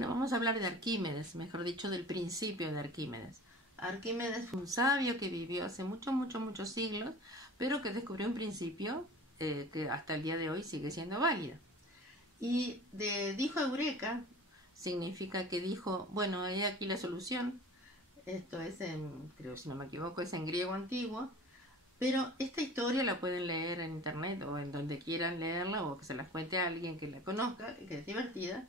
Bueno, vamos a hablar de Arquímedes, mejor dicho, del principio de Arquímedes. Arquímedes fue un sabio que vivió hace muchos siglos, pero que descubrió un principio que hasta el día de hoy sigue siendo válido. Y dijo Eureka, significa que dijo, bueno, he aquí la solución. Esto es creo si no me equivoco, es en griego antiguo. Pero esta historia la pueden leer en internet o en donde quieran leerla o que se las cuente a alguien que la conozca, que es divertida.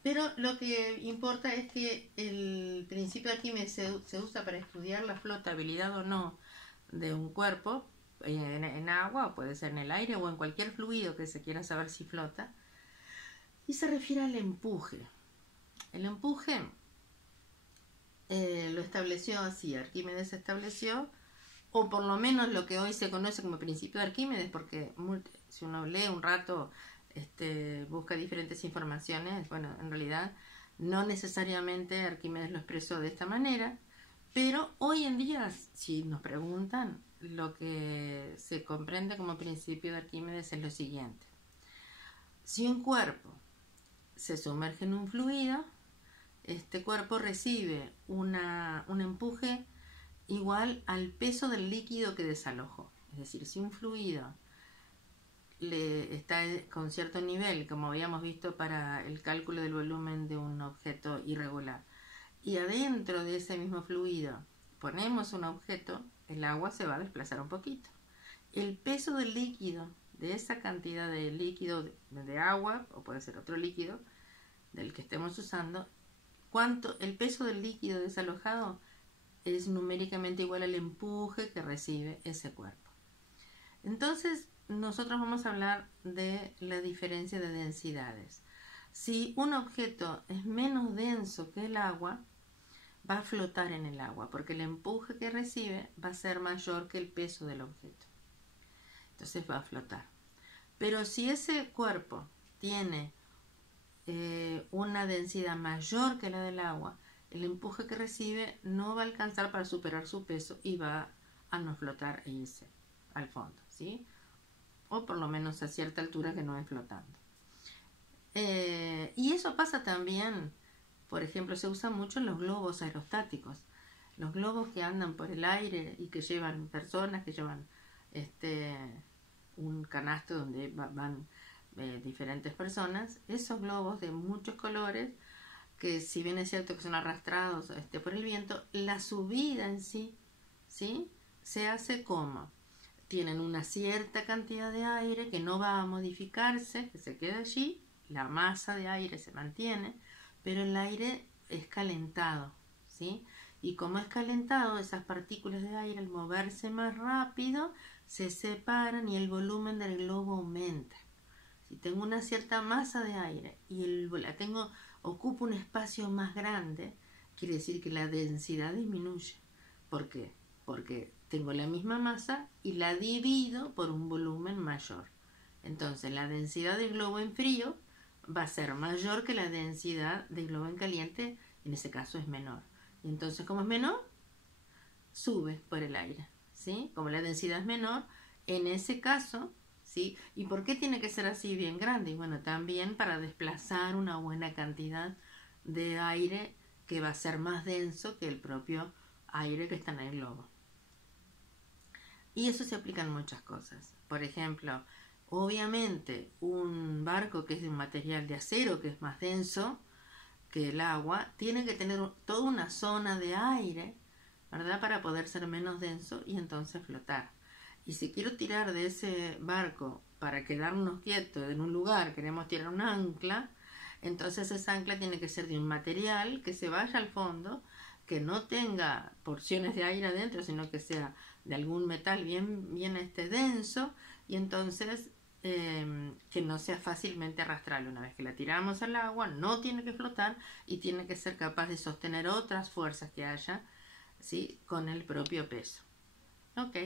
Pero lo que importa es que el principio de Arquímedes se usa para estudiar la flotabilidad o no de un cuerpo en agua, o puede ser en el aire o en cualquier fluido que se quiera saber si flota. Y se refiere al empuje. El empuje lo estableció así, Arquímedes estableció, o por lo menos lo que hoy se conoce como principio de Arquímedes, porque si uno lee un rato, busca diferentes informaciones, bueno, en realidad no necesariamente Arquímedes lo expresó de esta manera, pero hoy en día, si nos preguntan, lo que se comprende como principio de Arquímedes es lo siguiente. Si un cuerpo se sumerge en un fluido, este cuerpo recibe un empuje igual al peso del líquido que desalojó. Es decir, si un fluido está con cierto nivel, como habíamos visto para el cálculo del volumen de un objeto irregular, y adentro de ese mismo fluido ponemos un objeto, el agua se va a desplazar un poquito. El peso del líquido, de esa cantidad de líquido de agua, o puede ser otro líquido del que estemos usando, el peso del líquido desalojado es numéricamente igual al empuje que recibe ese cuerpo. Entonces, nosotros vamos a hablar de la diferencia de densidades. Si un objeto es menos denso que el agua, va a flotar en el agua, porque el empuje que recibe va a ser mayor que el peso del objeto. Entonces va a flotar. Pero si ese cuerpo tiene una densidad mayor que la del agua, el empuje que recibe no va a alcanzar para superar su peso y va a no flotar e irse al fondo, ¿sí? O por lo menos a cierta altura que no es flotando. Y eso pasa también, por ejemplo, se usa mucho en los globos aerostáticos. Los globos que andan por el aire y que llevan personas, que llevan un canasto donde van diferentes personas. Esos globos de muchos colores, que si bien es cierto que son arrastrados por el viento, la subida en sí, ¿sí?, se hace como tienen una cierta cantidad de aire que no va a modificarse, que se queda allí, la masa de aire se mantiene, pero el aire es calentado, ¿sí? Y como es calentado, esas partículas de aire al moverse más rápido se separan y el volumen del globo aumenta. Si tengo una cierta masa de aire y ocupa un espacio más grande, quiere decir que la densidad disminuye. ¿Por qué? Porque tengo la misma masa y la divido por un volumen mayor. Entonces la densidad del globo en frío va a ser mayor que la densidad del globo en caliente, en ese caso es menor. Entonces, como es menor, sube por el aire, ¿sí? Como la densidad es menor, en ese caso, ¿sí? ¿Y por qué tiene que ser así bien grande? Y bueno, también para desplazar una buena cantidad de aire que va a ser más denso que el propio aire que está en el globo. Y eso se aplica en muchas cosas. Por ejemplo, obviamente un barco que es de un material de acero, que es más denso que el agua, tiene que tener toda una zona de aire, ¿verdad?, para poder ser menos denso y entonces flotar. Y si quiero tirar de ese barco para quedarnos quietos en un lugar, queremos tirar un ancla, entonces esa ancla tiene que ser de un material que se vaya al fondo, que no tenga porciones de aire adentro, sino que sea de algún metal bien denso, y entonces que no sea fácilmente arrastrable. Una vez que la tiramos al agua, no tiene que flotar y tiene que ser capaz de sostener otras fuerzas que haya, ¿sí?, con el propio peso. Ok.